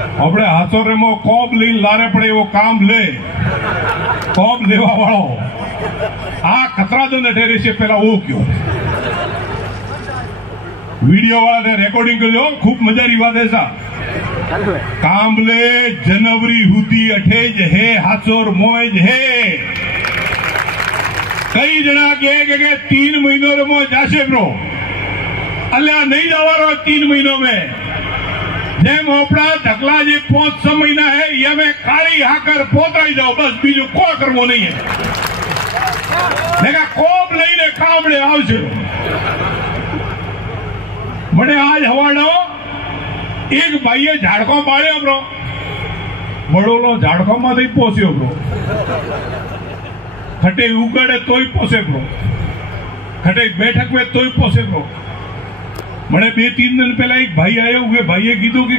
આપણે હાથોરેમાં કોબ લઈને લારે પડે એવો કામ લે કોબ લેવા વાળો આ કતરાદન ઠેરે છે પેલા હું કયો વીડિયો વાળાને રેકોર્ડિંગ કરજો ખૂબ મજાની વાત છે કામલે जनवरी हुदी अठेज है हाथोर मोज है कई जना के 3 महीनों में जाशे ब्रो अल्लाह नहीं जावारो 3 महीनों में जेम अपना ढकला जी 5-6 महीना है ये में काली हाकर पोतराई जाओ बस बीजू कोई करवो नहीं है देखा कोब लईने कामड़े आवशे मने आज हवानो एक भाईए झाड़को पाड़्यो ब्रो बड़ोलो झाड़को मांथी पोस्यो ब्रो खटे उगाड़े तोय पोसे ब्रो खटे बैठक में तोय पोसे ब्रो मने 2-3 दिन पहला एक भाई आयो हुए भाईए कीधुं कि